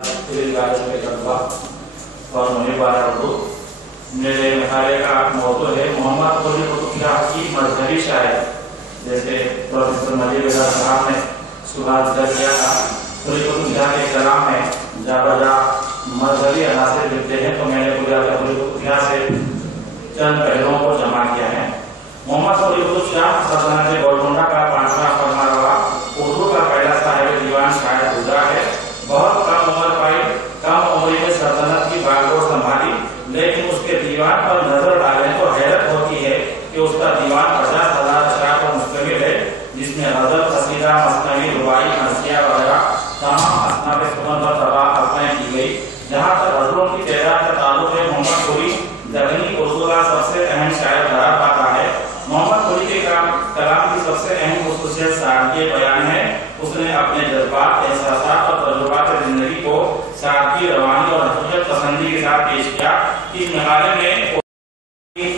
और मेरे मुहारे का मौजू है मोहम्मद कुली कुतुब शाह की मजहबी शायर। जैसे प्रोफेसर मजीद साहब ने सुबह जिक्र किया था, कुली कुतुब शाह के कलाम में जा बजा मजहबी अनासर लिखते हैं, तो मैंने कुली कुतुब शाह से चंद पहलुओं को जमा किया है। मोहम्मद कुली कुतुब शाह सल्तनत गोलकुंडा का 5वां फरमानरवा, उर्दू का पहला साहिब दीवान शायर गुजरा है। बहुत कम उम्र पाई, कम उम्र में सल्तनत की बागडोर संभाली, लेकिन उसके दीवान पर नजर डालें तो हैरत होती है कि उसका दीवान 50,000 अशआर पर मुश्तमिल है, जिसमें गजल, कसीदा, मसनवी, रुबाई, हंसिया वगैरह तमाम असनाफ सुगंध और तबाक़तें की गई। जहाँ तक गजलों की तादाद का ताल्लुक है, मोहम्मद कुली दगनी उर्दू का सबसे अहम शायर करार पाता है। मोहम्मद कुली के कलाम की सबसे अहम खुसूसियत सादगी बयान है। उसने अपने जज्बात, एहसासात और तजुर्बात जिंदगी को सादगी, रवानी और हकीकत पसंदी के साथ पेश किया। इस मकाले में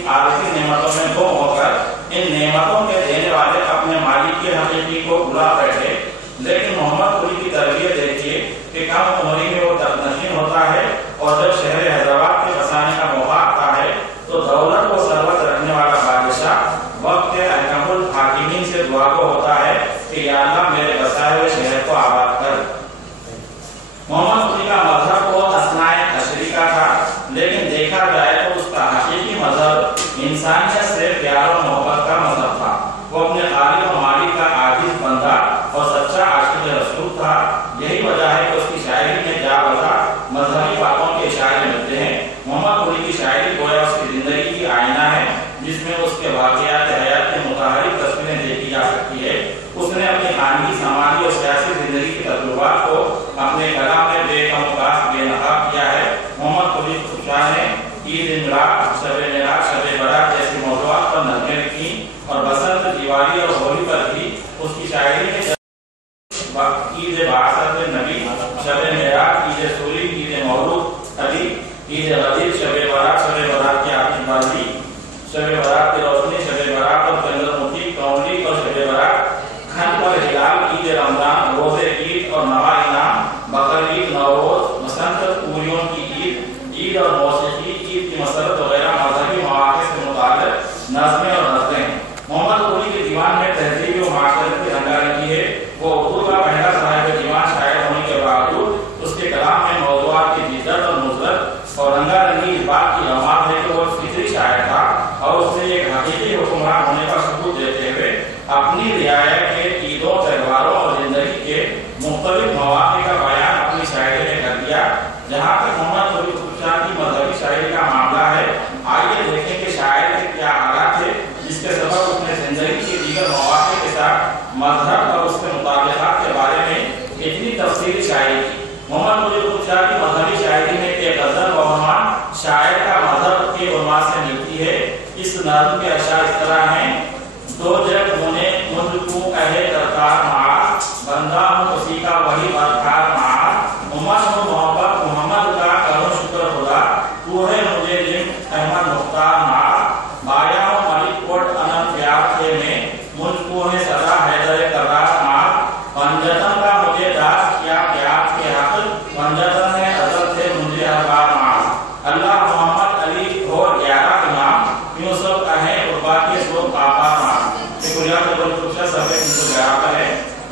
आरसी नेमतों में गुम होकर इन नेमतों के देने वाले अपने मालिक के हकीकी को भुला बैठे। लेकिन मोहम्मद कुली की तरबियत देखिए कि कम उम्री में वो तकनशीन होता है, और जब शहर हैदराबाद के बसाने का मौका आता है तो दौलत को सरबत रखने वाला बादशाह वक्त के अहकमुल हाकिमीन से दुआ को होता है कि या अल्लाह मेरे बसाए हुए शहर को आबाद कर। मोहम्मद कुली का मजहब वो असनाए तशरीका था, लेकिन देखा जाए तो उसका हकीकी मजहब इंसानियत से प्यार और मोहब्बत का मजहब था। वो अपने खालिक और मालिक का आजिज बंदा और सच्चा आशिक रसूल था। यही वजह है कि उसकी शायरी में जा बजा मजहबी बातों के इशारे मिलते हैं। मोहम्मद कुली की शायरी गोया उसकी जिंदगी की आईना है, जिसमें उसके वाक़यात हयात की मुताहरिक तस्वीरें देखी जा सकती है। उसने अपनी खानगी, समाजी और सियासी जिंदगी के तजुर्बात को अपने कलाम में बेकमुकास बेनकाब किया है। मोहम्मद कुली कुतुब शाह ने ईद, मिलाद, शब-ए मेराज, शब-ए बारात जैसी मौज़ूआत पर नज़में लिखी, और बसंत, दिवाली और होली पर भी उसकी शायरी में ईद बासत नबी, शब-ए मेराज, ईद सूरी, ईद मौलूद अली, ईद गदीर, शब-ए बारात, शब-ए बारात की आतिशबाजी, शब-ए बारात की रोशनी, शब-ए बारात और चंद्रमुखी, कौली और शब-ए बारात, खंड और हिलाल, ईद रमजान, रोज़े ईद और नवा इनाम, बकर ईद, नवरोज, बसंत, पूरियों की ईद, ईद और मौसीकी, ईद की मसरत वगैरह मजहबी मौक़े से मुताल्लिक़ नज़्में और नज़रें। मोहम्मद कुली के दीवान में तहज़ीब और माशरत की रंगारंगी है। वो उर्दू का पहला साहिब दीवान शायर होने के बावजूद उसके कलाम में मौज़ूआत की जिद्दत और नुज़रत और रंगारंगी इस बात की अमाद है कि वो फितरी शायर था, और उसने एक हकीकी हुक्मरान होने का सबूत देते हुए अपनी रियाया के ईदों, त्योहारों और जिंदगी के मुख्तलिफ मौक़े का बयान अपनी शायरी में कर दिया। जहाँ तक मोहम्मद कुली कुतुब शाह की मजहबी शायरी का मामला है, आइए देखें कि शायर के क्या हालात थे जिसके सबब उसने जिंदगी के दीगर मौक़े के साथ मजहब और उसके मुताबिक़ात के बारे में इतनी तफसीली शायरी की। मोहम्मद कुली कुतुब शाह की मजहबी शायरी में एक गज़ल बहमान शायर का मजहब के उन्माद से मिलती है। इस नज़्म के अशार इस तरह हैं: दो जग मुने मुझको कहे करतार मार, बंदा हूँ उसी का वही बरकार मार, उमर हूँ मोहब्बत मोहम्मद का करूँ शुक्र खुदा, तू है मुझे जिम अहमद मुख्तार मार, बाया हूँ मलिक कोट अनंत प्यार थे में, मुझको है सदा हैदर करार मार, पंजतन का मुझे दास किया प्यार के हक, पंजतन है अजल थे मुझे हर बार मार, अल्लाह मोहम्मद अली हो 11 इमाम, यूं सब कहें उर्बा के सो पापा मार।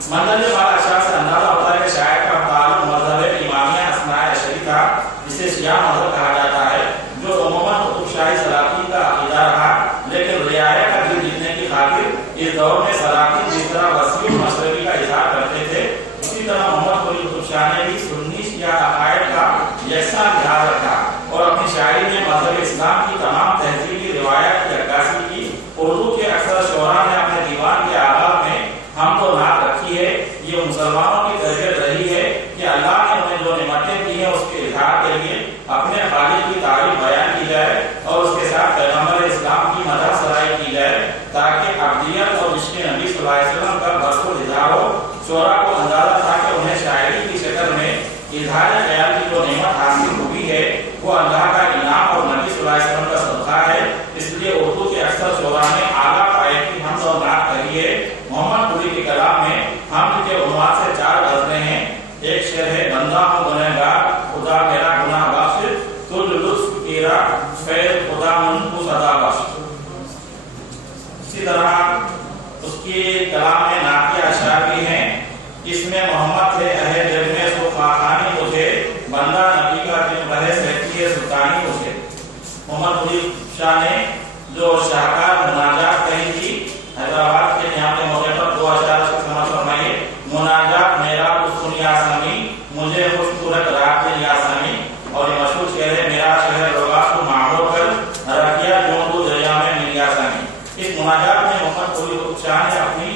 मंजर वाला अशार से अंदाजा होता है कि शायर का ताल्लुक मजहब इमामिया असनाए अशरी था, जिसे शिया मजहब कहा जाता है, जो उम्मन कुतुब शाही सलातीन का अकीदा रहा। लेकिन रियाया का दिल जीतने की खातिर इस दौर में सलातीन जिस तरह वसीम मशरबी का इजहार करते थे, उसी तरह मोहम्मद कुली कुतुब शाह ने भी सुन्नी शिया अकायद का यकसा इजहार रखा, और अपनी शायरी में मजहब इस्लाम की तमाम तहजीबी रिवायत की अक्कासी की। उर्दू के अक्सर शोरा ने अपने दीवान के आगाज में हम तो नात रखी है। ये मुसलमानों की तरबियत रही है कि अल्लाह ने उन्हें जो नेमतें दी हैं उसके इजहार के लिए अपने खालिक की तारीफ बयान की जाए, और उसके साथ पैगंबर इस्लाम की मदह सराई की जाए, ताकि अब्दियत और इश्क़ नबी सल्लल्लाहु अलैहि वसल्लम का भरपूर इजहार हो। शोरा को अंदाजा था कि उन्हें शायरी की शक्ल में इजहार ख्याल की जो नेमत हासिल हुई है वो अल्लाह का इनाम और नबी सल्लल्लाहु अलैहि वसल्लम का सदका है। इसलिए उर्दू के अक्सर शोरा ने आला पाए की हमद और नात कही है। मोहम्मद कुली के कलाम में हमद के उन्वाद से 4 गज़लें हैं। एक शेर है: बंदा हूँ गुनहगार इसमें मोहम्मद थे अहले दिल में सो खानी मुझे बंदा नबी का दिल रहे सहती है सुल्तानी मुझे। मोहम्मद कुली शाह ने जो शाहकार मुनाजात कही थी हैदराबाद के यहाँ के मौके पर 2000 से समाज फरमाइए। मुनाजात मेरा दुनिया समी मुझे खूबसूरत रात दिन यासमी। और ये मशहूर शेर है मेरा शहर रोगा को मामो कर रखिया जो दो दरिया में मिल यासमी। इस मुनाजात में मोहम्मद कुली शाह ने अपनी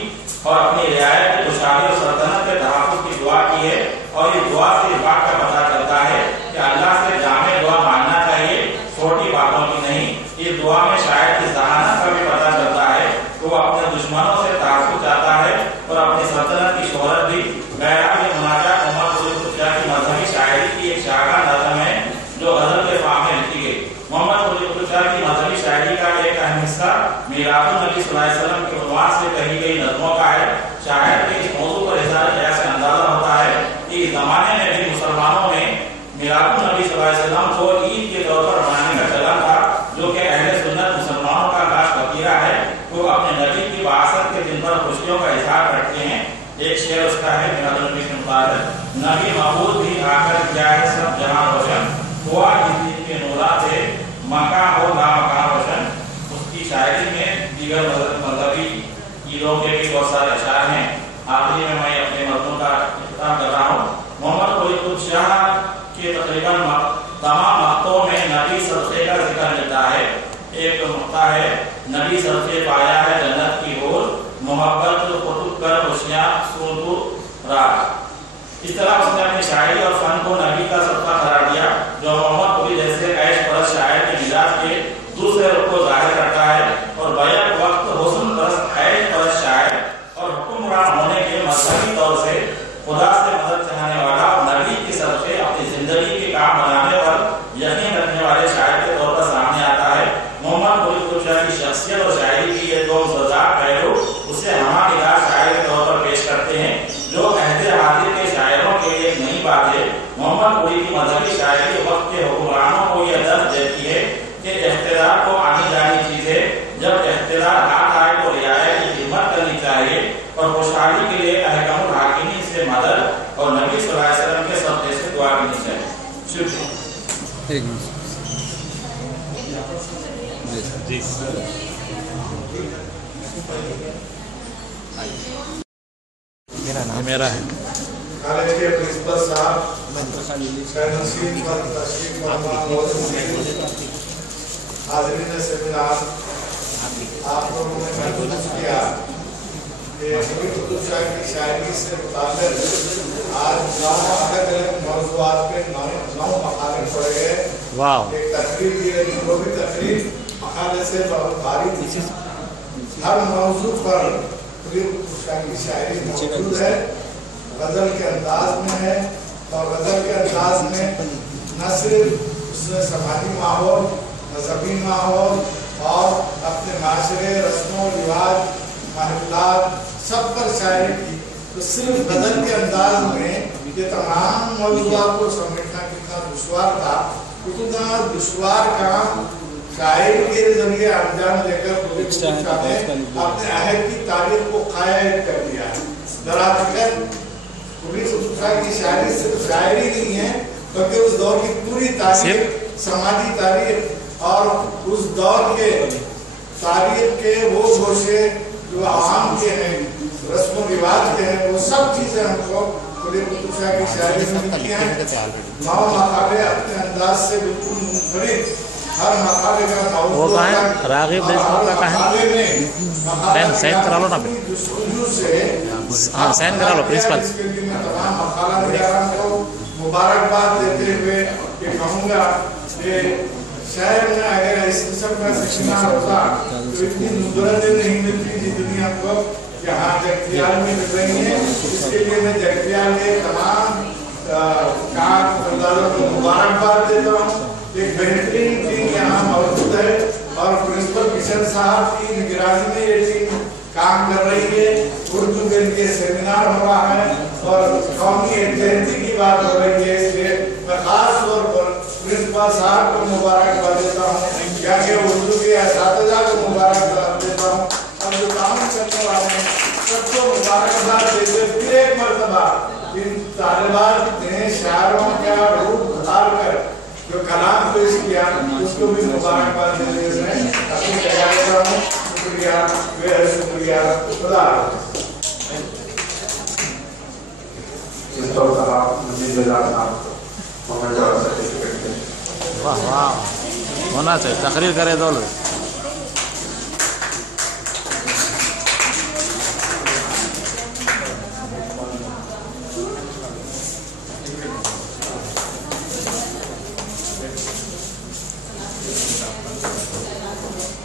और अपनी रियायत की खुशहाली और सल्तनत के तहफ़्फ़ुज़ की दुआ की है। और इस दुआ से इस बात का पता चलता है कि अल्लाह से जामे दुआ मानना चाहिए, छोटी बातों की नहीं। इस दुआ में शायद की जहानत का भी पता चलता है कि वो अपने दुश्मनों से तहफ़्फ़ुज़ चाहता है और अपनी सल्तनत की शोहरत भी। बहरहाल ये मुनाजात मोहम्मद कुली शाह की मजहबी शायरी की एक शाखा नज़म है जो गज़ल के फॉर्म में लिखी गई। मोहम्मद कुली शाह की मजहबी शायरी का एक अहम हिस्सा मीलादुन नबी सल्लल्लाहु अलैहि वसल्लम के उन्वान से कही गई नज़मों का है। शायर के इस मौजू पर इज़हार किया से अंदाजा होता है कि इस जमाने में भी मुसलमानों में मीलादुन नबी सल्लल्लाहु अलैहि वसल्लम को ईद के तौर पर मनाने का चलन था, जो कि अहले सुन्नत मुसलमानों का खास वतीरा है। वो अपने नबी की बासत के दिन पर खुशियों का इज़हार करते हैं। एक शेर उसका है मीलादुन नबी के मुताबिक, नबी महबूब भी आकर किया है सब जहां रोशन, हुआ जिंदगी के नूरा से मका हो ना मका रोशन। उसकी शायरी में दीगर मजहबी ईदों के भी बहुत सारे अशार हैं। आखिरी में मैं अपने मज़मून का इख्तिताम कर रहा हूँ। मोहम्मद कुली शाह के तकरीबन तमाम मक्तों में नबी सदक़े का जिक्र मिलता है। एक मक्ता है नबी सदक़े पाया है जन्नत की ओर, मोहब्बत कुतुब कर होशियार सुनतु राज। इस तरह उसने अपनी शायरी और फन को नबी का सदका करार दिया, जो मोहम्मद कुली जैसे ऐश परस्त शायर के मिजाज के दूसरे रूप को जाहिर करता है। और बैक वक्त हुस्न परस्त ऐश परस्त शायर और हुक्मरान होने के मजहबी तौर से खुदा से मदद चाहने वाला और नबी के सबसे अपनी जिंदगी के काम बनाने पर यकीन रखने वाले शायर के तौर पर सामने आता है। मोहम्मद कुली शाह की शख्सियत और शायरी की ये दो सजा पहलू उसे हमारा शायर के तौर पर पेश करते हैं, जो अहदे हाजिर के शायरों के लिए एक नई बात है। मोहम्मद कुली की मजहबी शायरी वक्त के हुक्मरानों को यह दर्ज देती है कि इख्तियार को आनी जानी चीज है। जब इख्तियार हाथ आए तो रियायत की खिदमत करनी चाहिए और खुशहाली के लिए अहकामुल हाकिमीन से मदद और नबी सल्लल्लाहु अलैहि वसल्लम के सदक़े से दुआ करनी चाहिए। शुक्रिया। जी मेरा नाम मेरा है कॉलेज के प्रिंसिपल साहब हाज़रीन सेमिनार, आप लोगों ने महसूस किया कि कुतुब शाह की शायरी से मुताल्लिक़ आज 9 अलग-अलग मौज़ूआत पे 9 मक़ाले पढ़े गए। एक तकरीर की गई, वो भी तकरीर मक़ाले से बहुत भारी थी। हर मौजू पर कुतुब शाह की शायरी मौजूद है, गज़ल के अंदाज में है। और गज़ल के अंदाज में न सिर्फ उसमें समाजी माहौल, मजहबी माहौल और अपने माशरे रस्मों रिवाज महफिलात सब पर शायरी की। तो सिर्फ गज़ल के अंदाज में ये तमाम मौज़ूआत को समेटना कितना दुश्वार था। उतना दुश्वार काम शायरी के जरिए अंजाम देकर अपने अहद की तारीख को कायम कर दिया है। दरअसल कुतुब शाह की शायरी सिर्फ शायरी नहीं है, बल्कि उस दौर की पूरी तारीख, समाजी तारीख और उस दौर के तारीख के वो गोशे जो आवाम के हैं, रस्म रिवाज के हैं, वो सब चीज़ें हमको कुतुब शाह की शायरी में मिलती हैं। 9 मक़ाले अपने अंदाज से बिल्कुल मुनफरिद, हर मक़ाले का मौज़ू राग़िब मक़ाले में साइन करा लो ना, हाँ साइन करा लो प्रिंसिपल। तमाम मक़ाला निगारान को मुबारकबाद देते हुए ये कहूँगा कि शहर में अगर इस किस्म का सेमिनार होता तो इतनी नुज़रतें नहीं मिलती जितनी हमको यहाँ जगतियाल में मिल रही हैं। इसके लिए मैं जगतियाल के तमाम कारकुनदारों को मुबारकबाद देता हूँ। एक बेहतरीन टीम यहाँ मौजूद है और प्रिंसिपल किशन साहब की निगरानी में ये टीम काम कर रही है। उर्दू के लिए सेमिनार हो रहा है और कौमी एकजुटता की बात हो रही है, इसलिए मैं खास तौर पर प्रिंसिपल साहब को मुबारकबाद देता हूँ, या कि उर्दू के असातिज़ा को मुबारकबाद देता हूँ और जो काम करने वाले हैं सबको मुबारकबाद देते फिर एक मरतबा तालिबात ने शायरों का रूप धार कर जो कलाम पेश किया उसको भी मुबारकबाद देते हुए अपनी तैयारी कर रहा हूँ। शुक्रिया, बेहद शुक्रिया, खुदा वाह वाह होना चाहिए, तकरीर करे दो लोग।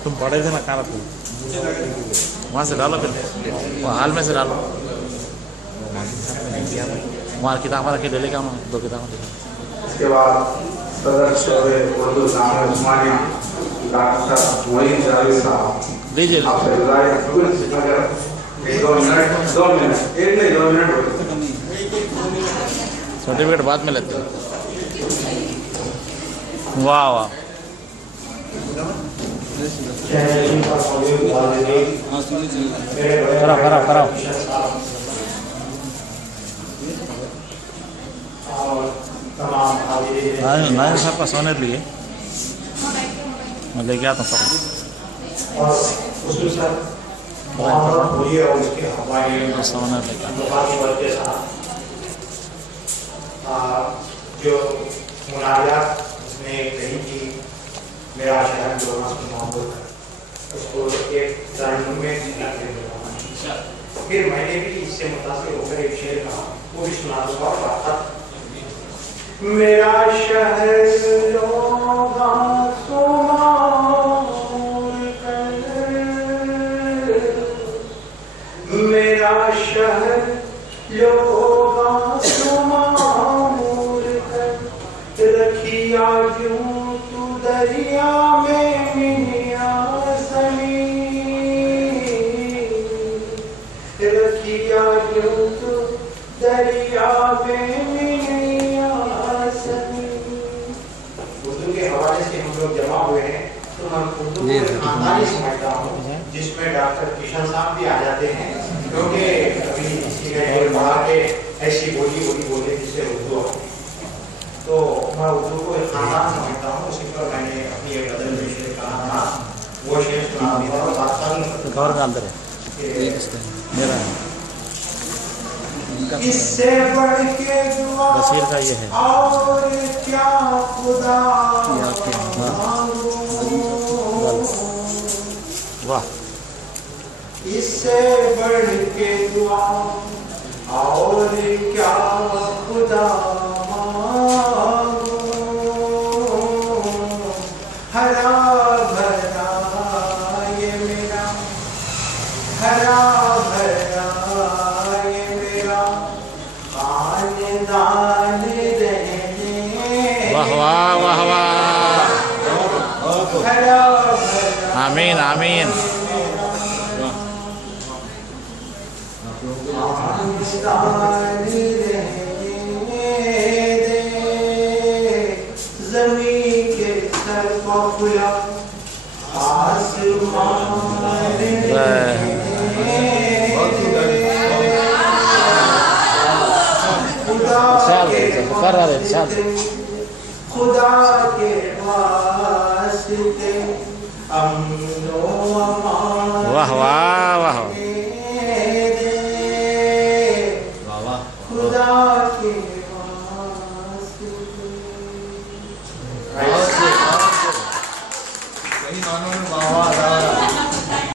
तुम बड़े थे ना खाना तुम वहाँ से डालो, फिर वहाँ हाल में से डालो। वहाँ किताब रखी ले लेके आना, 2 किताब। इसके बाद सदर शोबे उर्दू जामिया उस्मानिया डॉक्टर मोइन जावेद साहब लीजिए आपसे गुजारिश अगर 2 मिनट 1 नहीं 2 मिनट सर्टिफिकेट बाद में लेते हैं। वाह वाह कराओ कराओ नायक साहब का सोने लिए मैं लेके आता हूँ सोने लेके जो मुनाजात उसने कही कि मेरा शहर जो मोहब्बत है उसको एक जानून में फिर मैंने भी इससे मुतासिर होकर एक शेर कहा, वो भी सुना दूंगा। मेरा शहर लोगा मेरा शहर लोगा रखिया यूं तू दरिया में मिनिया सनी रखिया यूं तू दरिया में मिनिया सनी। उर्दू के हवाले से हम लोग जमा हुए हैं तो मैं उर्दू को खानदानी समझता हूँ जिसमें डॉक्टर किशन साहब भी आ जाते हैं, क्योंकि कभी किसी ने पढ़ा के ऐसी बोली बोले जिससे उर्दू हो, तो मैं उर्दू को एक खानदान समझता हूँ। उसी पर मैंने अपनी एक गज़ल में शेर कहा था, वो शेर सुना दिया था। कवर का अंदर है मेरा इससे बढ़ के दुआ तस्वीर का ये है और क्या खुदा वाह इससे बढ़ के दुआ और क्या खुदा हरा भरा ये मेरा हरा भरा ये मेरा खानदान रहने वाह वाह वाह वाह हरा भरा आमीन आमीन खानदान रहने दे ज़मीन के सर को खुला खुदा के वास्ते अमनो अमान वाह वाह वाह